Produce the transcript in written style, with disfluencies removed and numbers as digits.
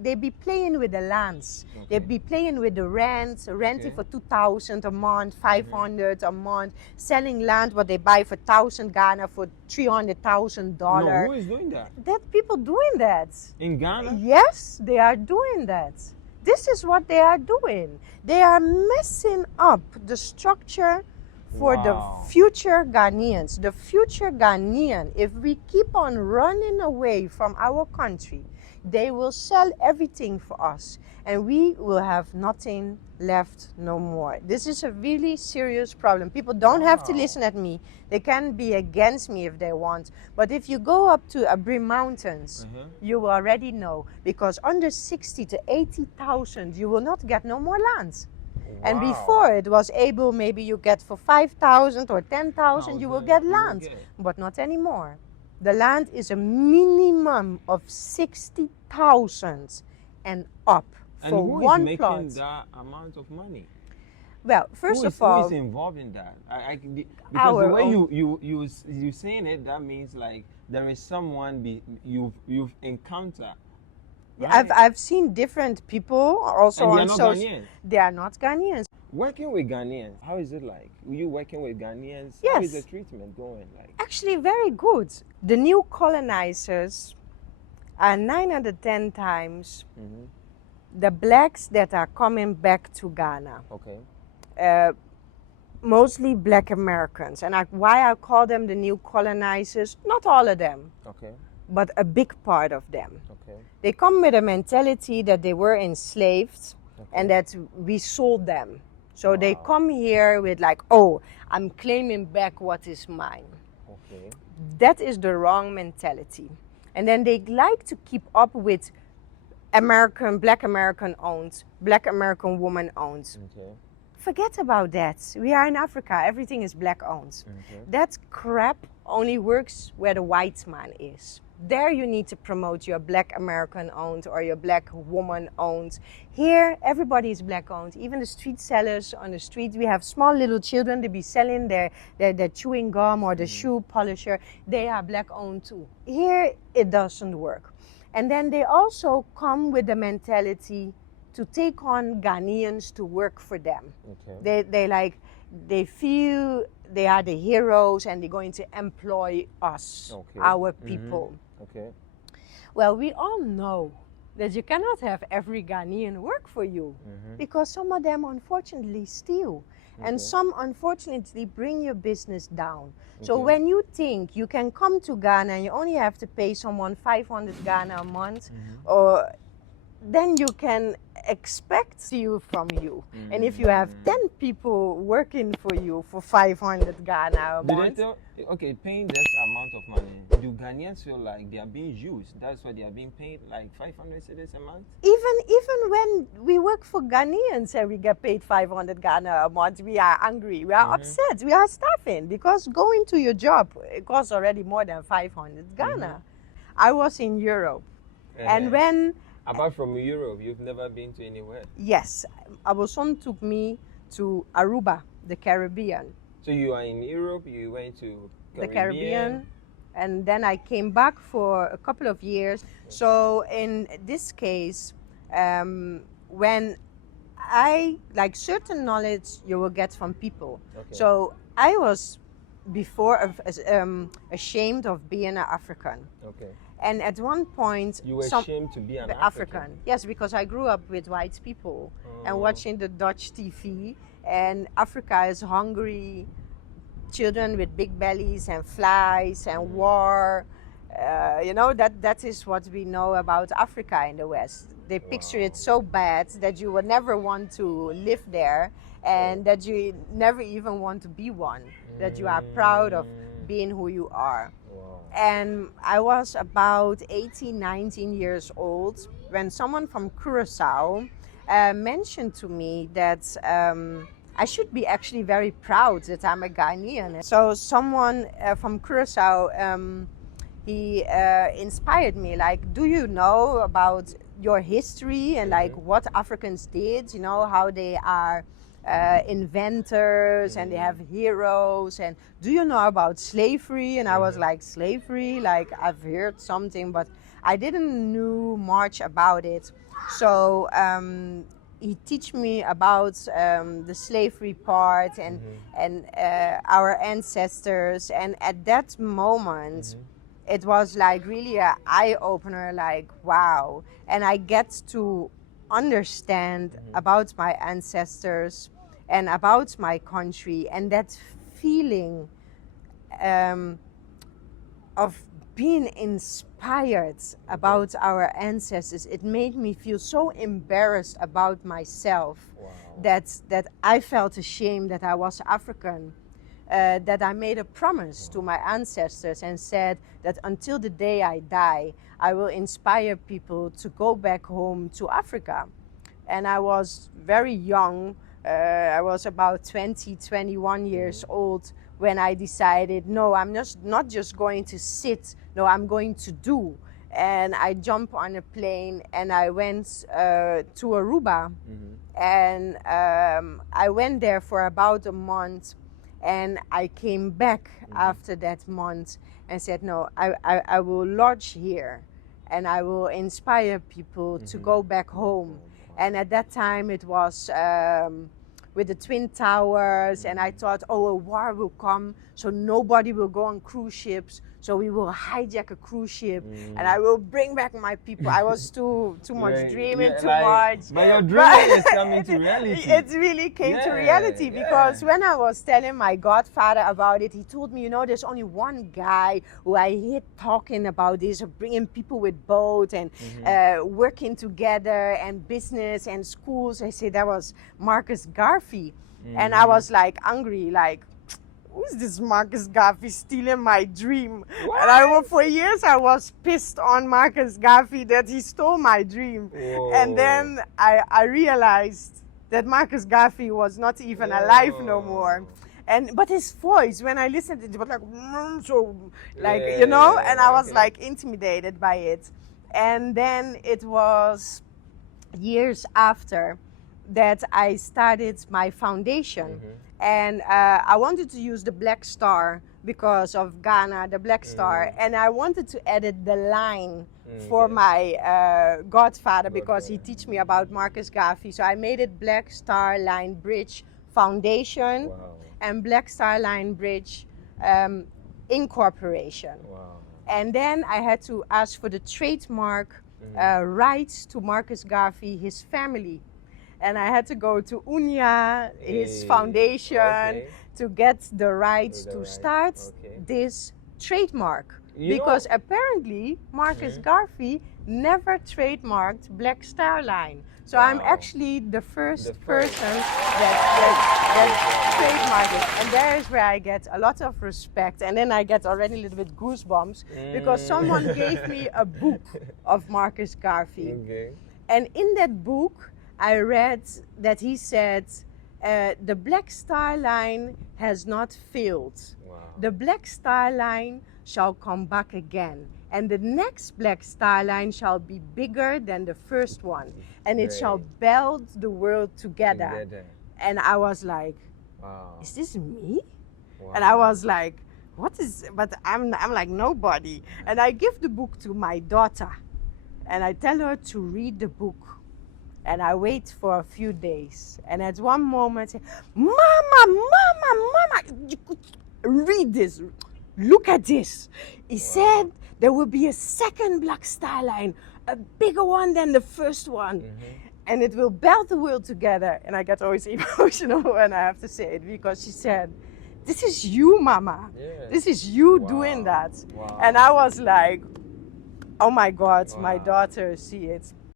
they be playing with the lands. They be playing with the rents, renting for 2,000 a month, 500 a month, selling land what they buy for 1,000 Ghana for $300,000. No, who is doing that? That people doing that. In Ghana? Yes, they are doing that. This is what they are doing. They are messing up the structure for the future Ghanaians. The future Ghanaian, if we keep on running away from our country, they will sell everything for us and we will have nothing left no more. This is a really serious problem. People don't have to listen at me. They can be against me if they want. But if you go up to Abri Mountains, you will already know, because under 60 to 80,000, you will not get no more lands. And before it was able, maybe you get for 5,000 or 10,000, you will get land, but not anymore. The land is a minimum of 60,000 and up for one plot. And who is making that amount of money? Well, first of all, who is involved in that? Because the way you saying it, that means like there is someone you've encountered. Right? I've seen different people also and on social. Ghanaians. They are not Ghanaians. Working with Ghanaians, how is it like? Were you working with Ghanaians? Yes. How is the treatment going like? Actually, very good. The new colonizers are 9 out of 10 times the blacks that are coming back to Ghana. Okay. Mostly black Americans. And why I call them the new colonizers, not all of them. Okay. But a big part of them. Okay. They come with a mentality that they were enslaved and that we sold them. So they come here with like, oh, I'm claiming back what is mine. Okay. That is the wrong mentality. And then they like to keep up with black American owned, black American woman owned. Okay. Forget about that. We are in Africa, everything is black owned. Okay. That crap only works where the white man is. There you need to promote your black American owned or your black woman owned. Here, everybody is black owned. Even the street sellers on the street, we have small little children, they be selling their chewing gum or the shoe polisher. They are black owned too. Here, it doesn't work. And then they also come with the mentality to take on Ghanaians to work for them. Okay. They feel they are the heroes and they're going to employ us, our people. Okay. Well, we all know that you cannot have every Ghanaian work for you because some of them unfortunately steal and some unfortunately bring your business down. So when you think you can come to Ghana and you only have to pay someone 500 Ghana a month, or then you can expect from you. And if you have 10 people working for you for 500 Ghana a month. Okay, paying this amount of money, do Ghanaians feel like they are being used? That's why they are being paid like 500 cedis a month? Even when we work for Ghanaians and we get paid 500 Ghana a month, we are angry, we are upset, we are starving because going to your job, it costs already more than 500 Ghana. I was in Europe and when apart from Europe, you've never been to anywhere? Yes. Our son took me to Aruba, the Caribbean. So you are in Europe, you went to the Caribbean, and then I came back for a couple of years. So in this case, when I, like certain knowledge you will get from people. Okay. So I was before ashamed of being an African. Okay. And at one point, you were ashamed to be an African. Yes, because I grew up with white people and watching the Dutch TV, and Africa is hungry, children with big bellies and flies and war. That is what we know about Africa in the West. They picture it so bad that you would never want to live there, and that you never even want to be one. That you are proud of being who you are. And I was about 18, 19 years old when someone from Curacao mentioned to me that I should be actually very proud that I'm a Ghanaian. So someone from Curacao, he inspired me, like, do you know about your history and like what Africans did, how they are inventors and they have heroes, and do you know about slavery? And I was like, slavery? Like, I've heard something, but I didn't knew much about it. So he teach me about the slavery part and our ancestors. And at that moment, it was like really an eye opener. Like, wow! And I get to understand about my ancestors and about my country, and that feeling of being inspired about our ancestors, it made me feel so embarrassed about myself. Wow. that I felt ashamed that I was African. That I made a promise to my ancestors and said that until the day I die, I will inspire people to go back home to Africa. And I was very young. I was about 20, 21 years old when I decided, no, I'm not just going to sit, no, I'm going to do. And I jumped on a plane and I went to Aruba. And I went there for about a month. And I came back after that month and said, no, I will lodge here and I will inspire people to go back home. And at that time it was with the Twin Towers, and I thought, oh, a war will come, so nobody will go on cruise ships, so we will hijack a cruise ship and I will bring back my people. I was too much dreaming, too much. But your dream is coming to reality. It really came to reality because when I was telling my godfather about it, he told me, there's only one guy who I hear talking about this, of bringing people with boat and working together and business and schools. I said that was Marcus Garvey. And I was like angry, like, who's this Marcus Garvey stealing my dream? What? And for years I was pissed on Marcus Garvey that he stole my dream. Whoa. And then I realized that Marcus Garvey was not even alive no more. But his voice, when I listened, it was like, and I was like intimidated by it. And then it was years after that I started my foundation. And I wanted to use the Black Star because of Ghana, the Black Star. And I wanted to edit the line for my godfather because he teach me about Marcus Garvey. So I made it Black Star Line Bridge Foundation and Black Star Line Bridge Incorporation. And then I had to ask for the trademark rights to Marcus Garvey, his family. And I had to go to UNIA, his foundation, to get the rights to start this trademark. Because apparently Marcus Garvey never trademarked Black Star Line. So I'm actually the first person that trademarked it. And there is where I get a lot of respect. And then I get already a little bit goosebumps because someone gave me a book of Marcus Garvey. And in that book, I read that he said, the Black Star Line has not failed. The Black Star Line shall come back again. And the next Black Star Line shall be bigger than the first one. And it shall beld the world together. And I was like, is this me? And I was like, but I'm like nobody. And I give the book to my daughter. And I tell her to read the book. And I wait for a few days. And at one moment, I say, Mama, read this. Look at this. He said there will be a second Black Star Line, a bigger one than the first one. And it will belt the world together. And I get always emotional when I have to say it because she said, this is you, Mama. This is you doing that. And I was like, oh my God, my daughter see it.